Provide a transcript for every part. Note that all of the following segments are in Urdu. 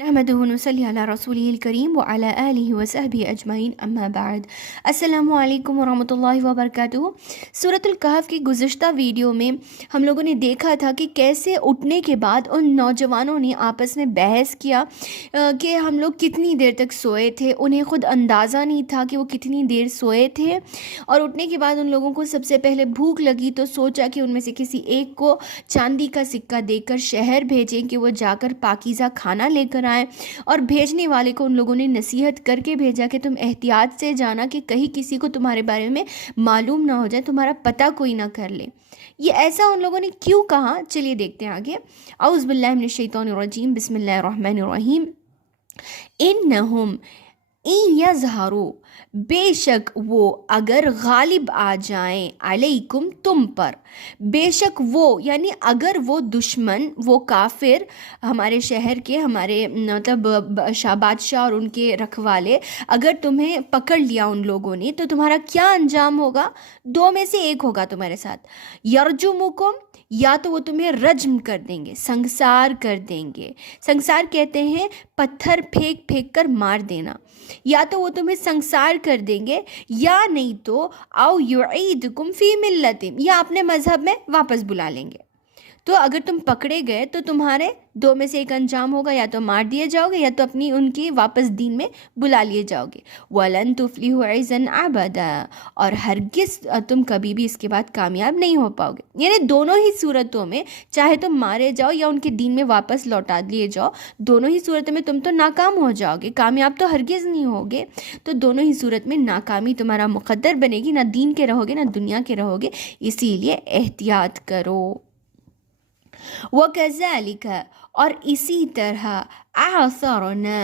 نحمدہ و نصلی علی رسولہ الکریم و علی آلہ و صحبہ اجمعین اما بعد۔ السلام علیکم ورحمۃ اللہ وبرکاتہ۔ سورۃ الکہف کی گزشتہ ویڈیو میں ہم لوگوں نے دیکھا تھا کہ کیسے اٹھنے کے بعد ان نوجوانوں نے آپس میں بحث کیا کہ ہم لوگ کتنی دیر تک سوئے تھے۔ انہیں خود اندازہ نہیں تھا کہ وہ کتنی دیر سوئے تھے، اور اٹھنے کے بعد ان لوگوں کو سب سے پہلے بھوک لگی تو سوچا کہ ان میں سے کسی ایک کو چاندی کا سکہ دے کر شہر بھیجیں کہ وہ جا کر پاکیزہ کھانا لے کر آئیں، اور بھیجنے والے کو ان لوگوں نے نصیحت کر کے بھیجا کہ تم احتیاط سے جانا کہ کہیں کسی کو تمہارے بارے میں معلوم نہ ہو جائے، تمہارا پتہ کوئی نہ کر لے۔ یہ ایسا ان لوگوں نے کیوں کہا، چلیے دیکھتے ہیں آگے۔ اعوذ باللہ من الشیطان الرجیم، بسم اللہ الرحمن الرحیم۔ انہم ان یظہروا، بے شک وہ اگر غالب آ جائیں، علیکم تم پر، بے شک وہ یعنی اگر وہ دشمن، وہ کافر، ہمارے شہر کے، ہمارے مطلب بادشاہ اور ان کے رکھوالے، اگر تمہیں پکڑ لیا ان لوگوں نے تو تمہارا کیا انجام ہوگا؟ دو میں سے ایک ہوگا تمہارے ساتھ، یرجمکم، یا تو وہ تمہیں رجم کر دیں گے، سنگسار کر دیں گے۔ سنگسار کہتے ہیں پتھر پھینک پھینک کر مار دینا، یا تو وہ تمہیں سنگسار کر دیں گے، یا نہیں تو او یعیدکم فی ملتہم، یا اپنے مذہب میں واپس بلا لیں گے۔ تو اگر تم پکڑے گئے تو تمہارے دو میں سے ایک انجام ہوگا، یا تو مار دیے جاؤ گے یا تو اپنی ان کی واپس دین میں بلا لیے جاؤ گے۔ وَلَن تُفْلِحُوا اِذًا أَبَدًا، اور ہرگز تم کبھی بھی اس کے بعد کامیاب نہیں ہو پاؤ گے۔ یعنی دونوں ہی صورتوں میں، چاہے تم مارے جاؤ یا ان کے دین میں واپس لوٹا لیے جاؤ، دونوں ہی صورتوں میں تم تو ناکام ہو جاؤ گے، کامیاب تو ہرگز نہیں ہوگے۔ تو دونوں ہی صورت میں ناکامی تمہارا مقدر بنے گی، نہ دین کے رہو گے نہ دنیا کے رہو گے، اسی لیے احتیاط کرو۔ وَكَذَلِكَ، اور اسی طرح، اعثرنا،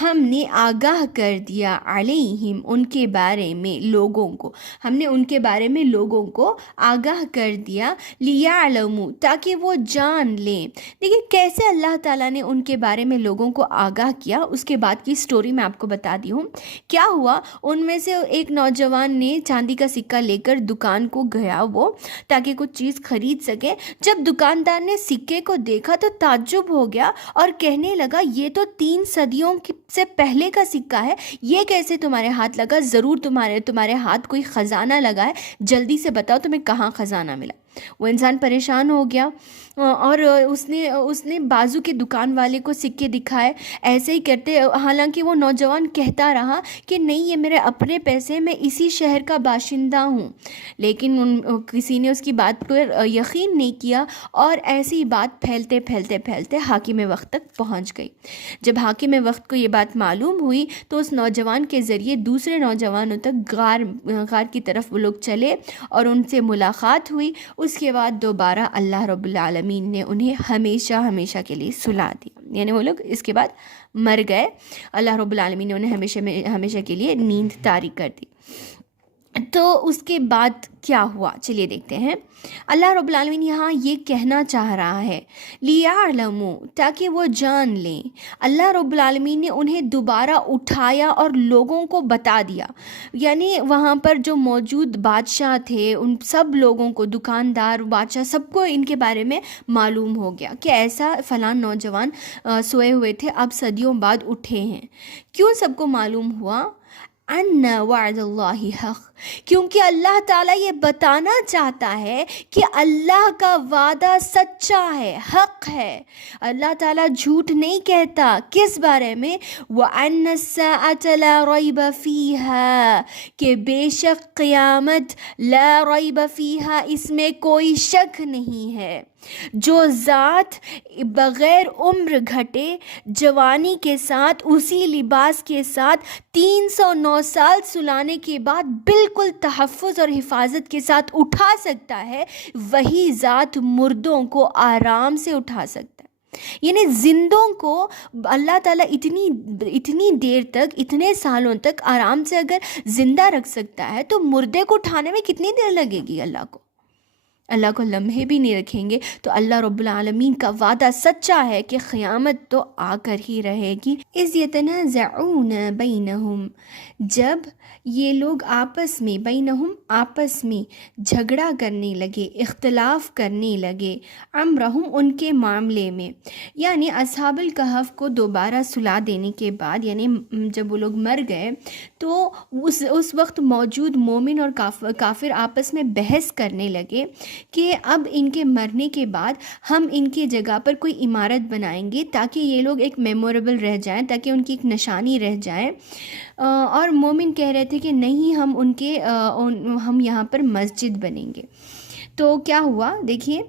ہم نے آگاہ کر دیا، علیہم، ان کے بارے میں، لوگوں کو، ہم نے ان کے بارے میں لوگوں کو آگاہ کر دیا، لیعلموا، تاکہ وہ جان لیں۔ دیکھیں کیسے اللہ تعالیٰ نے ان کے بارے میں لوگوں کو آگاہ کیا، اس کے بعد کی سٹوری میں آپ کو بتا دی ہوں۔ کیا ہوا، ان میں سے ایک نوجوان نے چاندی کا سکہ لے کر دکان کو گیا وہ، تاکہ کچھ چیز خرید سکے۔ جب دکاندار نے سکے کو دیکھا تو تعجب ہو گیا اور کہنے لگا یہ تو 3 صدیوں سے پہلے کا سکہ ہے، یہ کیسے تمہارے ہاتھ لگا؟ ضرور تمہارے ہاتھ کوئی خزانہ لگا ہے، جلدی سے بتاؤ تمہیں کہاں خزانہ ملا۔ وہ انسان پریشان ہو گیا اور اس نے بازو کے دکان والے کو سکے دکھائے۔ ایسے ہی کرتے، حالانکہ وہ نوجوان کہتا رہا کہ نہیں یہ میرے اپنے پیسے، میں اسی شہر کا باشندہ ہوں، لیکن کسی نے اس کی بات پر یقین نہیں کیا، اور ایسی بات پھیلتے پھیلتے پھیلتے حاکم وقت تک پہنچ گئی۔ جب حاکم وقت کو یہ بات معلوم ہوئی تو اس نوجوان کے ذریعے دوسرے نوجوانوں تک غار کی طرف وہ لوگ چلے اور ان سے ملاقات ہوئی۔ اس کے بعد دوبارہ اللہ رب العالمین نے انہیں ہمیشہ ہمیشہ کے لیے سلا دیا، یعنی وہ لوگ اس کے بعد مر گئے، اللہ رب العالمین نے انہیں ہمیشہ کے لیے نیند طاری کر دی۔ تو اس کے بعد کیا ہوا، چلیے دیکھتے ہیں۔ اللہ رب العالمین یہاں یہ کہنا چاہ رہا ہے، لیعلموا، تاکہ وہ جان لیں۔ اللہ رب العالمین نے انہیں دوبارہ اٹھایا اور لوگوں کو بتا دیا، یعنی وہاں پر جو موجود بادشاہ تھے ان سب لوگوں کو، دکاندار، بادشاہ، سب کو ان کے بارے میں معلوم ہو گیا کہ ایسا فلاں نوجوان سوئے ہوئے تھے، اب صدیوں بعد اٹھے ہیں۔ کیوں سب کو معلوم ہوا؟ ان وعد اللہ حق، کیونکہ اللہ تعالیٰ یہ بتانا چاہتا ہے کہ اللہ کا وعدہ سچا ہے، حق ہے۔ اللہ تعالیٰ جھوٹ نہیں کہتا، کس بارے میں؟ وَأَنَّ السَّاعَةَ لَا رَيْبَ فِيهَا، کہ بے شک قیامت، لا ریب فیہا، اس میں کوئی شک نہیں ہے۔ جو ذات بغیر عمر گھٹے، جوانی کے ساتھ، اسی لباس کے ساتھ 309 سال سلانے کے بعد بالکل تحفظ اور حفاظت کے ساتھ اٹھا سکتا ہے، وہی ذات مردوں کو آرام سے اٹھا سکتا ہے۔ یعنی زندوں کو اللہ تعالیٰ اتنی دیر تک، اتنے سالوں تک آرام سے اگر زندہ رکھ سکتا ہے تو مردے کو اٹھانے میں کتنی دیر لگے گی اللہ کو؟ اللہ کو لمحے بھی نہیں رکھیں گے تو اللہ رب العالمین کا وعدہ سچا ہے کہ قیامت تو آ کر ہی رہے گی۔ اذ یتنازعون بینہم، جب یہ لوگ آپس میں جھگڑا کرنے لگے، اختلاف کرنے لگے، امرہم ان کے معاملے میں، یعنی اصحاب الکہف کو دوبارہ سلا دینے کے بعد، یعنی جب وہ لوگ مر گئے تو اس وقت موجود مومن اور کافر آپس میں بحث کرنے لگے کہ اب ان کے مرنے کے بعد ہم ان کی جگہ پر کوئی عمارت بنائیں گے تاکہ یہ لوگ ایک میموریبل رہ جائیں، تاکہ ان کی ایک نشانی رہ جائے، اور مومن کہہ رہے تھے کہ نہیں، ہم یہاں پر مسجد بنیں گے۔ تو کیا ہوا دیکھیے،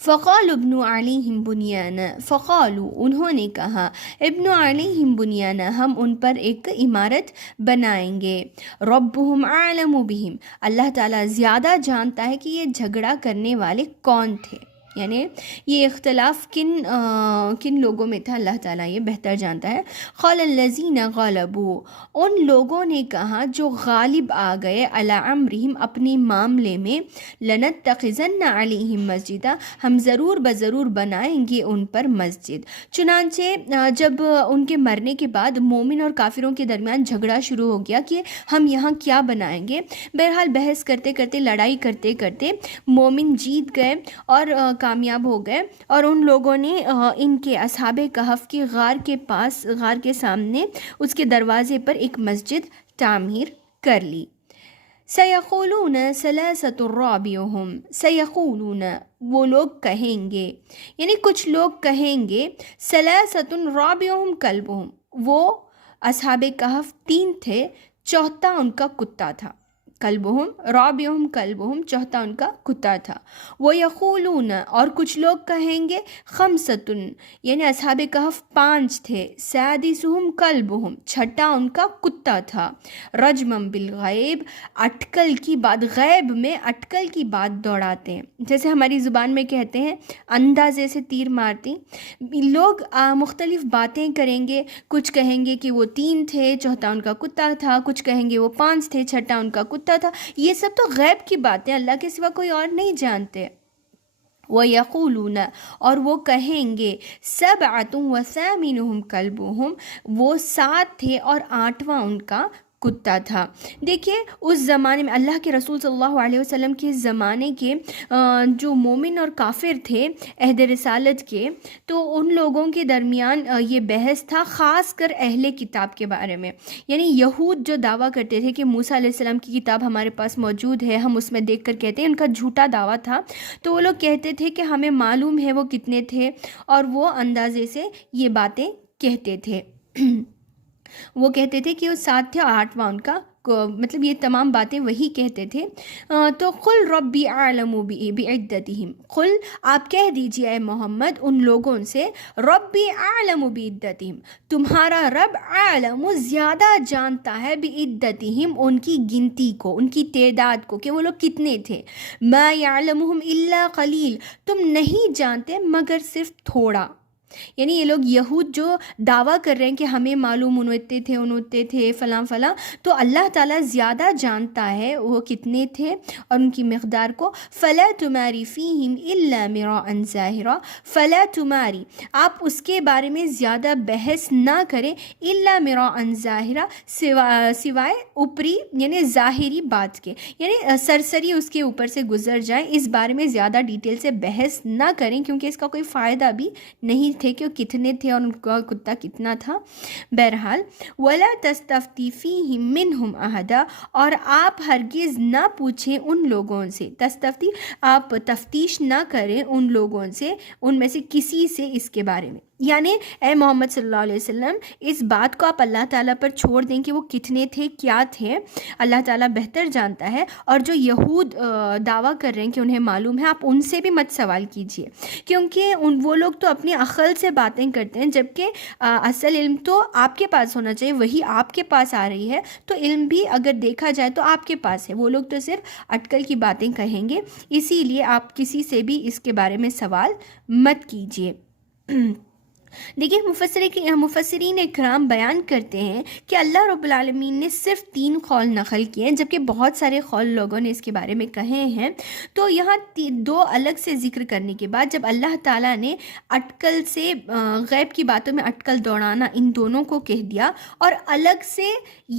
فقالوا ابن علیہم بنیانا، فقالوا انہوں نے کہا، ابن علیہم بنیانا ہم ان پر ایک عمارت بنائیں گے، ربهم اعلم بہم اللہ تعالیٰ زیادہ جانتا ہے کہ یہ جھگڑا کرنے والے کون تھے، یعنی یہ اختلاف کن لوگوں میں تھا، اللہ تعالیٰ یہ بہتر جانتا ہے۔ قال الذین غلبوا ان لوگوں نے کہا جو غالب آ گئے، علی امرہم اپنے معاملے میں، لنتخذن علیہم مسجدا ہم ضرور بضرور بنائیں گے ان پر مسجد۔ چنانچہ جب ان کے مرنے کے بعد مومن اور کافروں کے درمیان جھگڑا شروع ہو گیا کہ ہم یہاں کیا بنائیں گے، بہرحال بحث کرتے کرتے، لڑائی کرتے کرتے مومن جیت گئے اور کامیاب ہو گئے، اور ان لوگوں نے ان کے اصحاب کہف کے غار کے سامنے اس کے دروازے پر ایک مسجد تعمیر کر لی۔ سیقولون ثلاثۃ رابعہم، سیقولون وہ لوگ کہیں گے، یعنی کچھ لوگ کہیں گے، ثلاثۃ رابعہم کلبہم، وہ اصحاب کہف 3 تھے، چوتھا ان کا کتا تھا، کلبہم رابعہم کلبہم، چوتھا ان کا کتا تھا۔ وَيَقُولُونَ اور کچھ لوگ کہیں گے، خمسۃ یعنی اصحاب کہف 5 تھے، سادسہم کلبہم، چھٹا ان کا کتا تھا، رجمم بالغیب اٹکل کی بات، غیب میں اٹکل کی بات دوڑاتے ہیں، جیسے ہماری زبان میں کہتے ہیں اندازے سے تیر مارتی۔ لوگ مختلف باتیں کریں گے، کچھ کہیں گے کہ وہ 3 تھے، چوتھا ان کا کتا تھا، کچھ کہیں گے وہ 5 تھے، چھٹا ان کا کتا تھا۔ یہ سب تو غیب کی باتیں، اللہ کے سوا کوئی اور نہیں جانتے۔ وَيَقُولُونَ اور وہ کہیں گے، سَبْعَةٌ وَثَامِنُهُمْ كَلْبُهُمْ وہ 7 تھے اور 8واں ان کا کتا تھا۔ دیکھیے اس زمانے میں اللہ کے رسول صلی اللہ علیہ وسلم کے زمانے کے جو مومن اور کافر تھے عہد رسالت کے، تو ان لوگوں کے درمیان یہ بحث تھا، خاص کر اہل کتاب کے بارے میں، یعنی یہود جو دعویٰ کرتے تھے کہ موسیٰ علیہ السلام کی کتاب ہمارے پاس موجود ہے، ہم اس میں دیکھ کر کہتے ہیں، ان کا جھوٹا دعویٰ تھا۔ تو وہ لوگ کہتے تھے کہ ہمیں معلوم ہے وہ کتنے تھے، اور وہ اندازے سے یہ باتیں کہتے تھے۔ وہ کہتے تھے کہ وہ 7 تھے اور 8واں ان کا، مطلب یہ تمام باتیں وہی کہتے تھے۔ تو قل ربی اعلم بعدتہم، قل آپ کہہ دیجیے اے محمد ان لوگوں سے، ربی اعلم بعدتہم تمہارا رب اعلم زیادہ جانتا ہے، بعدتہم ان کی گنتی کو، ان کی تعداد کو، کہ وہ لوگ کتنے تھے، ما یعلمہم الا قلیل تم نہیں جانتے مگر صرف تھوڑا، یعنی یہ لوگ یہود جو دعویٰ کر رہے ہیں کہ ہمیں معلوم انتے تھے فلاں فلاں، تو اللہ تعالیٰ زیادہ جانتا ہے وہ کتنے تھے اور ان کی مقدار کو۔ فلا تماری فیہم الا مراء ظاہرا، فلا تماری آپ اس کے بارے میں زیادہ بحث نہ کریں، الا مراء ظاہرا سوائے اوپری یعنی ظاہری بات کے، یعنی سرسری اس کے اوپر سے گزر جائیں، اس بارے میں زیادہ ڈیٹیل سے بحث نہ کریں، کیونکہ اس کا کوئی فائدہ بھی نہیں تھے کہ وہ کتنے تھے اور ان کا کتا کتنا تھا۔ بہرحال وَلَا تَسْتَفْتِ فِيهِمْ مِنْهُمْ أَحَدًا اور آپ ہرگز نہ پوچھیں ان لوگوں سے، تستفتی آپ تفتیش نہ کریں ان لوگوں سے، ان میں سے کسی سے اس کے بارے میں، یعنی اے محمد صلی اللہ علیہ وسلم اس بات کو آپ اللہ تعالیٰ پر چھوڑ دیں کہ وہ کتنے تھے، کیا تھے، اللہ تعالیٰ بہتر جانتا ہے۔ اور جو یہود دعویٰ کر رہے ہیں کہ انہیں معلوم ہے، آپ ان سے بھی مت سوال کیجیے، کیونکہ وہ لوگ تو اپنی عقل سے باتیں کرتے ہیں، جبکہ اصل علم تو آپ کے پاس ہونا چاہیے، وہی آپ کے پاس آ رہی ہے، تو علم بھی اگر دیکھا جائے تو آپ کے پاس ہے، وہ لوگ تو صرف اٹکل کی باتیں کہیں گے، اسی لیے آپ کسی سے بھی اس کے بارے میں سوال مت کیجیے۔ دیکھیے مفسرین اکرام بیان کرتے ہیں کہ اللہ رب العالمین نے صرف 3 قول نقل کیے ہیں، جبکہ بہت سارے قول لوگوں نے اس کے بارے میں کہے ہیں۔ تو یہاں 2 الگ سے ذکر کرنے کے بعد جب اللہ تعالیٰ نے اٹکل سے غیب کی باتوں میں اٹکل دوڑانا ان دونوں کو کہہ دیا، اور الگ سے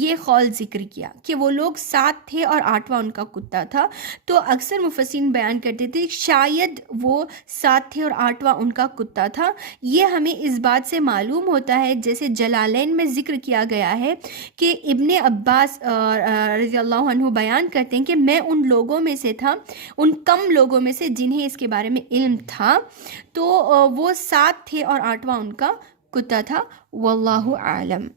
یہ قول ذکر کیا کہ وہ لوگ 7 تھے اور 8واں ان کا کتا تھا، تو اکثر مفسرین بیان کرتے تھے شاید وہ 7 تھے اور 8واں ان کا کتا تھا۔ یہ ہمیں اس بات سے معلوم ہوتا ہے، جیسے جلالین میں ذکر کیا گیا ہے کہ ابن عباس رضی اللہ عنہ بیان کرتے ہیں کہ میں ان لوگوں میں سے تھا، ان کم لوگوں میں سے جنہیں اس کے بارے میں علم تھا، تو وہ 7 تھے اور 8واں ان کا کتا تھا۔ واللہ عالم۔